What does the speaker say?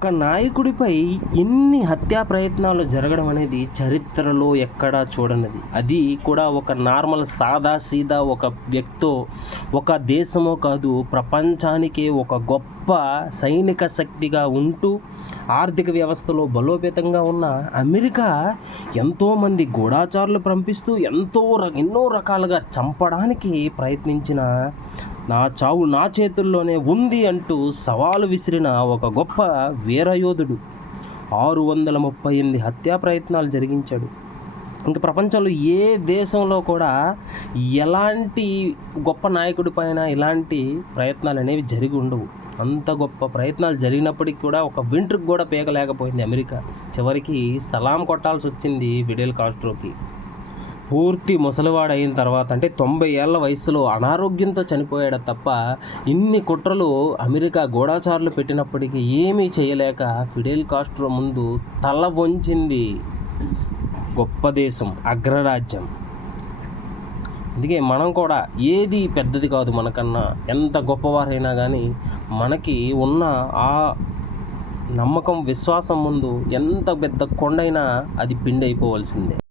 ఒక్క నాయకుడిపై ఇన్ని హత్యా ప్రయత్నాలు జరగడం అనేది చరిత్రలో ఎక్కడా చూడనిది. అది కూడా ఒక నార్మల్ సాదా సీదా ఒక వ్యక్తో, ఒక దేశమో కాదు, ప్రపంచానికే ఒక గొప్ప సైనిక శక్తిగా ఉంటూ ఆర్థిక వ్యవస్థలో బలోపేతంగా ఉన్న అమెరికా ఎంతోమంది గూఢాచారులు పంపిస్తూ ఎన్నో రకాలుగా చంపడానికి ప్రయత్నించిన, నా చావు నా చేతుల్లోనే ఉంది అంటూ సవాలు విసిరిన ఒక గొప్ప వీరయోధుడు 638 హత్యా ప్రయత్నాలు జరిగించాడు. ఇంక ప్రపంచంలో ఏ దేశంలో కూడా ఎలాంటి గొప్ప నాయకుడి పైన ఇలాంటి ప్రయత్నాలు అనేవి జరిగి ఉండవు. అంత గొప్ప ప్రయత్నాలు జరిగినప్పటికీ కూడా ఒక వెంట్రుకు కూడా పీకలేకపోయింది అమెరికా. చివరికి సలాం కొట్టాల్సి వచ్చింది ఫిడెల్ కాస్ట్రోకి. పూర్తి ముసలివాడు అయిన తర్వాత, అంటే 90 ఏళ్ల వయసులో అనారోగ్యంతో చనిపోయాడు తప్ప ఇన్ని కుట్రలు అమెరికా గూఢాచారులు పెట్టినప్పటికీ ఏమీ చేయలేక ఫిడెల్ కాస్ట్రో ముందు తల వంచింది గొప్ప దేశం, అగ్రరాజ్యం. అందుకే మనం కూడా ఏది పెద్దది కాదు మనకన్నా, ఎంత గొప్పవారైనా కానీ మనకి ఉన్న ఆ నమ్మకం, విశ్వాసం ముందు ఎంత పెద్ద కొండైనా అది పిండి అయిపోవలసిందే.